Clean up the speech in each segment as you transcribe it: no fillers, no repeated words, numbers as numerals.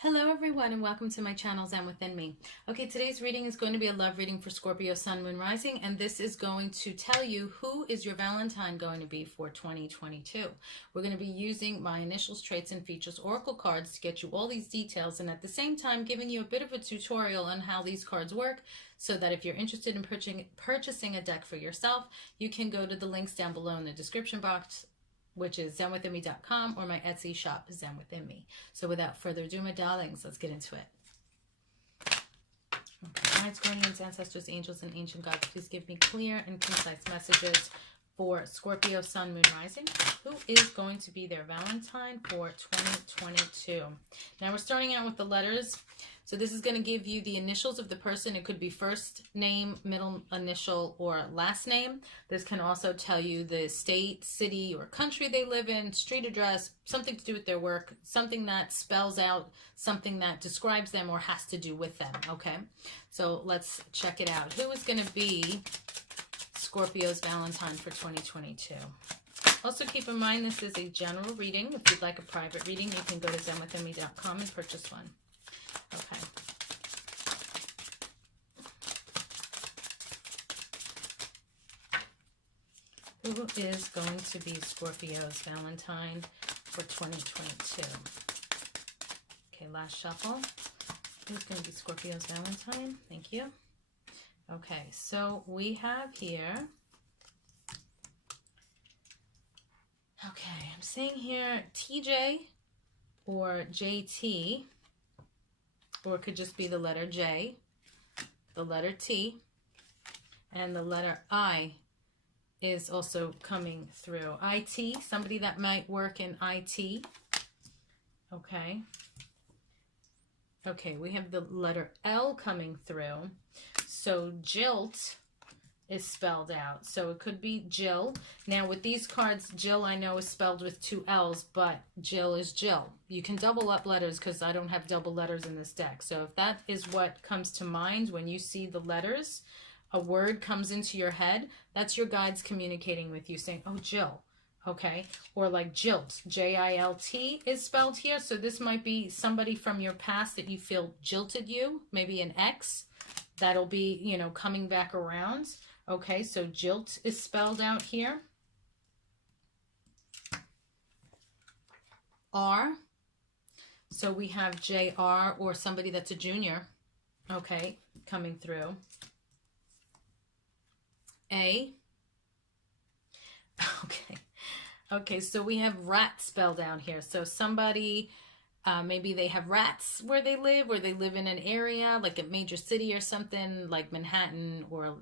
Hello everyone and welcome to my channel Zen Within Me. Okay, today's reading is going to be a love reading for Scorpio Sun, Moon, Rising, and this is going to tell you who is your Valentine going to be for 2022. We're going to be using my initials, traits, and features oracle cards to get you all these details, and at the same time giving you a bit of a tutorial on how these cards work, so that if you're interested in purchasing a deck for yourself, you can go to the links down below in the description box, which is zenwithinme.com, or my Etsy shop, Zen Within Me. So without further ado, my darlings, let's get into it. Okay, guides, guardians, ancestors, angels, and ancient gods, please give me clear and concise messages for Scorpio Sun, Moon, Rising. Who is going to be their Valentine for 2022? Now we're starting out with the letters. So this is going to give you the initials of the person. It could be first name, middle initial, or last name. This can also tell you the state, city, or country they live in, street address, something to do with their work, something that spells out something that describes them or has to do with them, okay? So let's check it out. Who is going to be Scorpio's Valentine for 2022? Also keep in mind this is a general reading. If you'd like a private reading, you can go to zenwithinme.com and purchase one. Okay. Who is going to be Scorpio's Valentine for 2022? Okay, last shuffle. Who's going to be Scorpio's Valentine? Thank you. Okay, so we have here... Okay, I'm saying here TJ or JT, or it could just be the letter J, the letter T, and the letter I is also coming through. IT, somebody that might work in IT. Okay. Okay, we have the letter L coming through. So Jilt is spelled out. So it could be Jill. Now with these cards, Jill I know is spelled with two L's, but Jill is Jill. You can double up letters because I don't have double letters in this deck. So if that is what comes to mind when you see the letters, a word comes into your head, that's your guides communicating with you saying, oh, Jill. Okay, or like Jilt, J-I-L-T is spelled here. So this might be somebody from your past that you feel jilted you, maybe an ex that'll be, you know, coming back around. Okay, so Jilt is spelled out here. R, so we have J-R, or somebody that's a junior, okay, coming through. A, okay, so we have rat spelled out here. So somebody, maybe they have rats where they live in an area, like a major city or something, like Manhattan or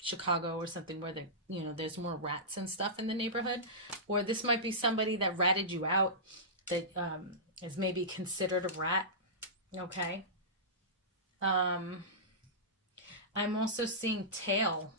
Chicago or something, where you know, there's more rats and stuff in the neighborhood. Or this might be somebody that ratted you out, that is maybe considered a rat. Okay. I'm also seeing tail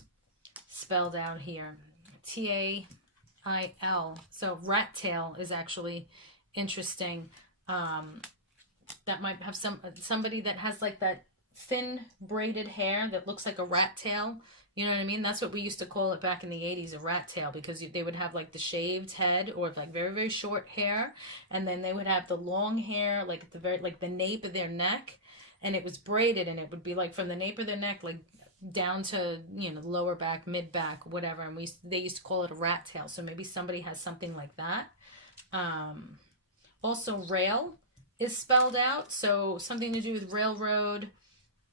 spelled out here, T-A-I-L. So rat tail is actually interesting. That might have somebody that has like that thin braided hair that looks like a rat tail. You know what I mean? That's what we used to call it back in the 80s, a rat tail, because they would have like the shaved head or like very, very short hair. And then they would have the long hair, like at the very, like the nape of their neck, and it was braided, and it would be like from the nape of their neck, like down to, you know, lower back, mid back, whatever. And they used to call it a rat tail. So maybe somebody has something like that. Also rail is spelled out. So something to do with railroad,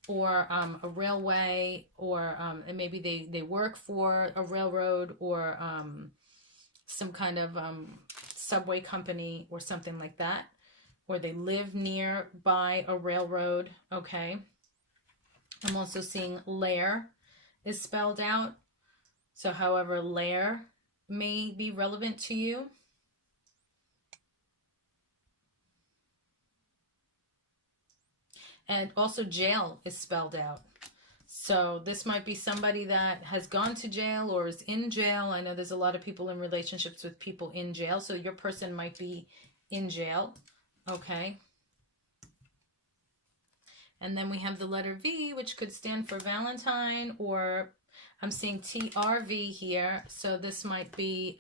or a railway, or and maybe they work for a railroad, or some kind of subway company or something like that, or they live nearby a railroad. Okay. I'm also seeing lair is spelled out. So however lair may be relevant to you. And also jail is spelled out. So this might be somebody that has gone to jail or is in jail. I know there's a lot of people in relationships with people in jail. So your person might be in jail. Okay. And then we have the letter V, which could stand for Valentine, or I'm seeing TRV here. So this might be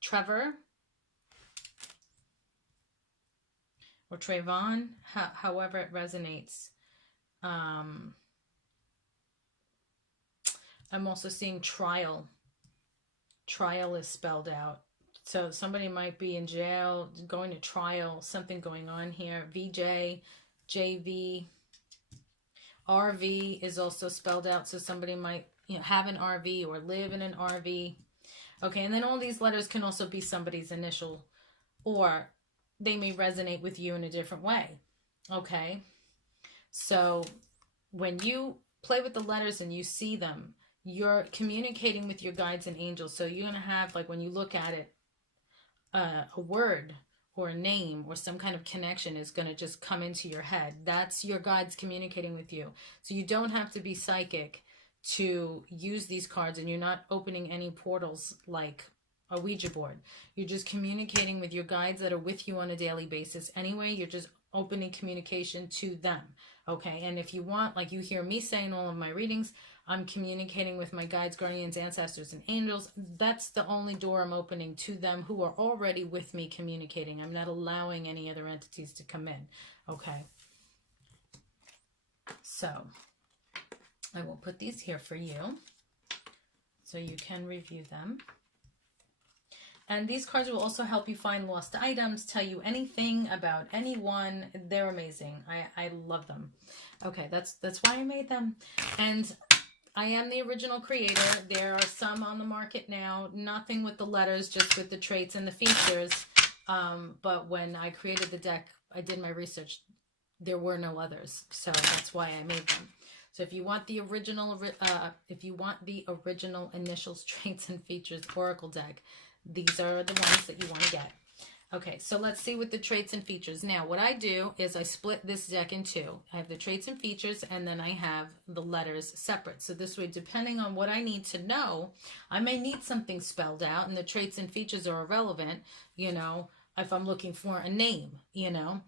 Trevor or Trayvon, however it resonates. I'm also seeing trial. Trial is spelled out. So somebody might be in jail, going to trial, something going on here. VJ, JV, RV is also spelled out. So somebody might, you know, have an RV or live in an RV. Okay, and then all these letters can also be somebody's initial, or they may resonate with you in a different way. Okay, so when you play with the letters and you see them, you're communicating with your guides and angels. So you're going to have, like, when you look at it, a word or a name or some kind of connection is going to just come into your head. That's your guides communicating with you. So you don't have to be psychic to use these cards, and you're not opening any portals like a Ouija board. You're just communicating with your guides that are with you on a daily basis. Anyway, you're just opening communication to them. Okay, and if you want, like you hear me say in all of my readings, I'm communicating with my guides, guardians, ancestors, and angels. That's the only door I'm opening to them who are already with me communicating. I'm not allowing any other entities to come in. Okay. So I will put these here for you so you can review them. And these cards will also help you find lost items, tell you anything about anyone. They're amazing. I love them. Okay, that's why I made them. And I am the original creator. There are some on the market now. Nothing with the letters, just with the traits and the features. But when I created the deck, I did my research. There were no others. So that's why I made them. So if you want the original, initials, traits, and features oracle deck, these are the ones that you want to get. Okay, so let's see with the traits and features. Now, what I do is I split this deck in two. I have the traits and features, and then I have the letters separate. So this way, depending on what I need to know, I may need something spelled out, and the traits and features are irrelevant, you know, if I'm looking for a name, you know.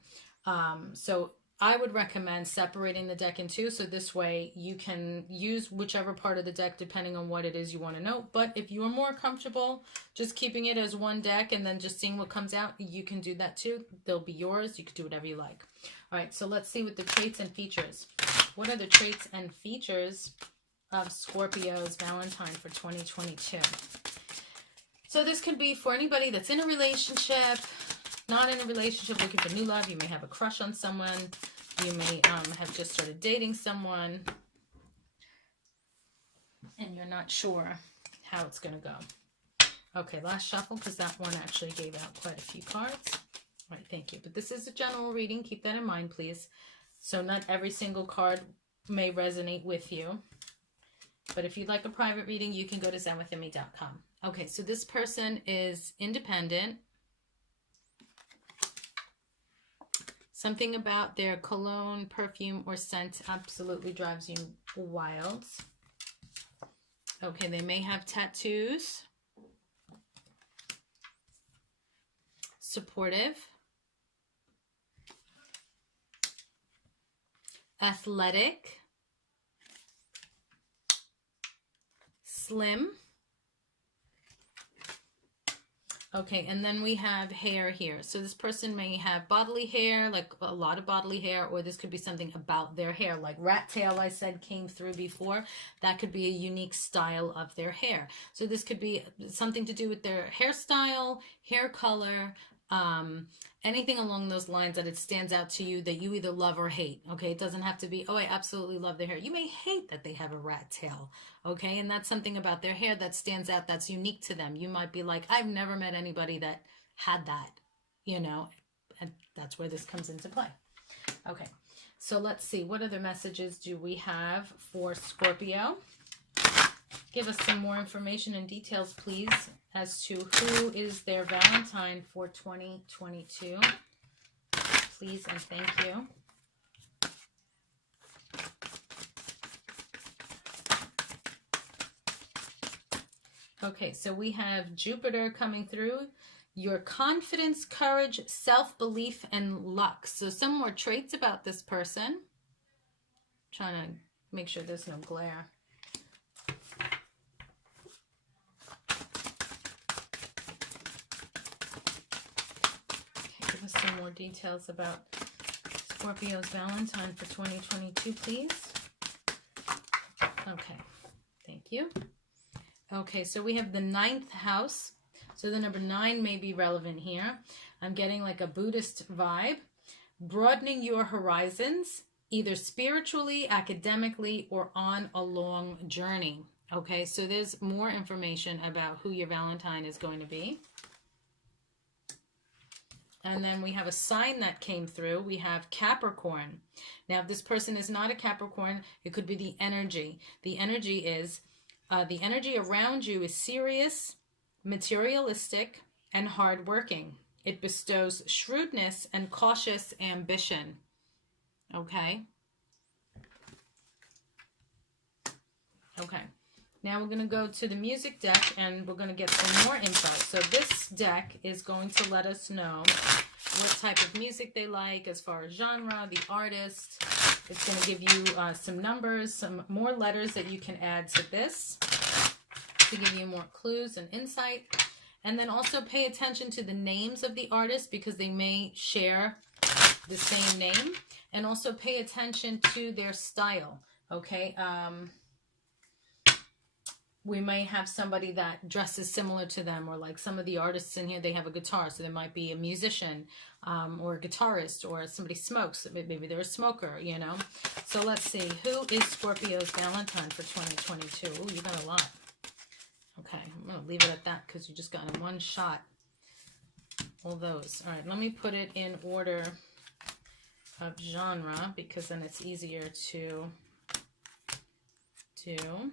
So I would recommend separating the deck in two, so this way you can use whichever part of the deck depending on what it is you want to know. But if you are more comfortable just keeping it as one deck and then just seeing what comes out, you can do that too. They'll be yours. You can do whatever you like. All right, so let's see with the traits and features. What are the traits and features of Scorpio's Valentine for 2022? So this could be for anybody that's in a relationship, not in a relationship, looking for new love. You may have a crush on someone. You may have just started dating someone, and you're not sure how it's going to go. Okay, last shuffle, because that one actually gave out quite a few cards. All right, thank you. But this is a general reading. Keep that in mind, please. So not every single card may resonate with you. But if you'd like a private reading, you can go to zenwithinme.com. Okay, so this person is independent. Something about their cologne, perfume, or scent absolutely drives you wild. Okay, they may have tattoos. Supportive. Athletic. Slim. Okay, and then we have hair here. So this person may have bodily hair, like a lot of bodily hair, or this could be something about their hair, like rat tail I said came through before. That could be a unique style of their hair. So this could be something to do with their hairstyle, hair color, anything along those lines that it stands out to you that you either love or hate. Okay, it doesn't have to be, oh, I absolutely love their hair. You may hate that they have a rat tail. Okay, and that's something about their hair that stands out, that's unique to them. You might be like, I've never met anybody that had that, you know, and that's where this comes into play. Okay, so let's see, what other messages do we have for Scorpio? Give us some more information and details, please, as to who is their Valentine for 2022. Please and thank you. Okay, so we have Jupiter coming through. Your confidence, courage, self-belief, and luck. So some more traits about this person. Trying to make sure there's no glare. Okay, give us some more details about Scorpio's Valentine for 2022, please. Okay, thank you. Okay, so we have the 9th house. So the number 9 may be relevant here. I'm getting like a Buddhist vibe. Broadening your horizons, either spiritually, academically, or on a long journey. Okay, so there's more information about who your Valentine is going to be. And then we have a sign that came through. We have Capricorn. Now, if this person is not a Capricorn, it could be the energy. The energy is, the energy around you is serious, materialistic, and hardworking. It bestows shrewdness and cautious ambition. Okay? Okay. Now we're going to go to the music deck and we're going to get some more info. So this deck is going to let us know what type of music they like as far as genre, the artist. It's going to give you some numbers, some more letters that you can add to this to give you more clues and insight. And then also pay attention to the names of the artists because they may share the same name. And also pay attention to their style, okay? We may have somebody that dresses similar to them, or like some of the artists in here, they have a guitar. So there might be a musician or a guitarist, or somebody smokes. Maybe they're a smoker, you know. So let's see. Who is Scorpio's Valentine for 2022? Oh, you got a lot. Okay, I'm going to leave it at that because you just got in one shot. All those. All right, let me put it in order of genre because then it's easier to do.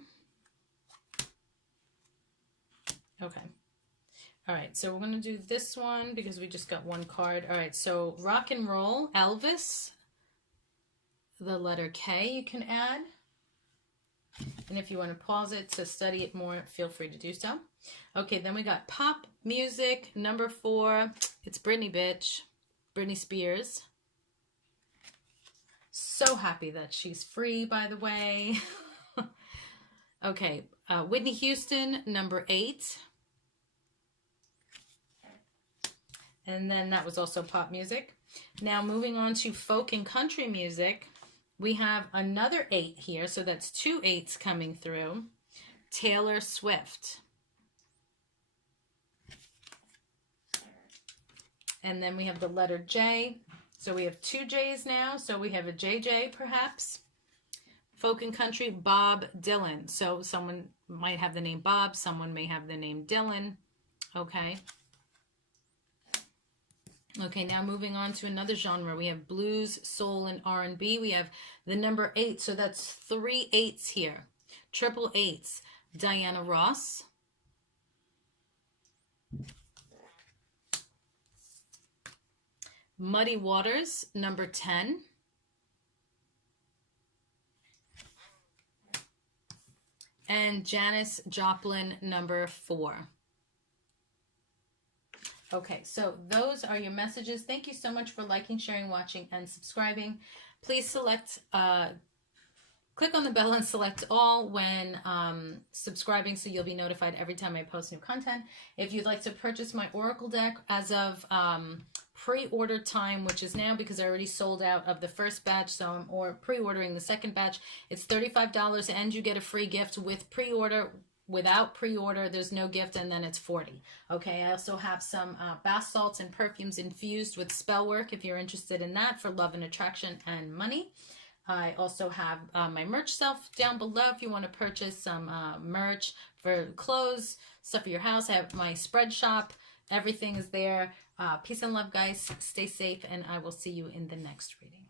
Okay. All right, so we're going to do this one because we just got one card. All right, so rock and roll, Elvis, the letter K you can add. And if you want to pause it to study it more, feel free to do so. Okay, then we got pop music, number 4. It's Britney, bitch. Britney Spears. So happy that she's free, by the way. Okay, Whitney Houston, number 8. And then that was also pop music. Now moving on to folk and country music. We have another 8 here, so that's 2 8s coming through. Taylor Swift. And then we have the letter J. So we have 2 J's now. So we have a JJ perhaps. Folk and country, Bob Dylan. So someone might have the name Bob. Someone may have the name Dylan. Okay. Okay, now moving on to another genre. We have blues, soul, and R&B. We have the number 8, so that's 3 8s here. Triple 8s. Diana Ross. Muddy Waters, number 10. And Janis Joplin, number 4. Okay, so those are your messages. Thank you so much for liking, sharing, watching, and subscribing. Please select, click on the bell and select all when subscribing so you'll be notified every time I post new content. If you'd like to purchase my Oracle deck as of pre-order time, which is now because I already sold out of the first batch, so I'm pre-ordering the second batch. It's $35 and you get a free gift with pre-order. Without pre-order, there's no gift, and then it's $40. Okay, I also have some bath salts and perfumes infused with spell work if you're interested in that for love and attraction and money. I also have my merch shelf down below if you want to purchase some merch for clothes, stuff for your house. I have my spread shop. Everything is there. Peace and love, guys. Stay safe, and I will see you in the next reading.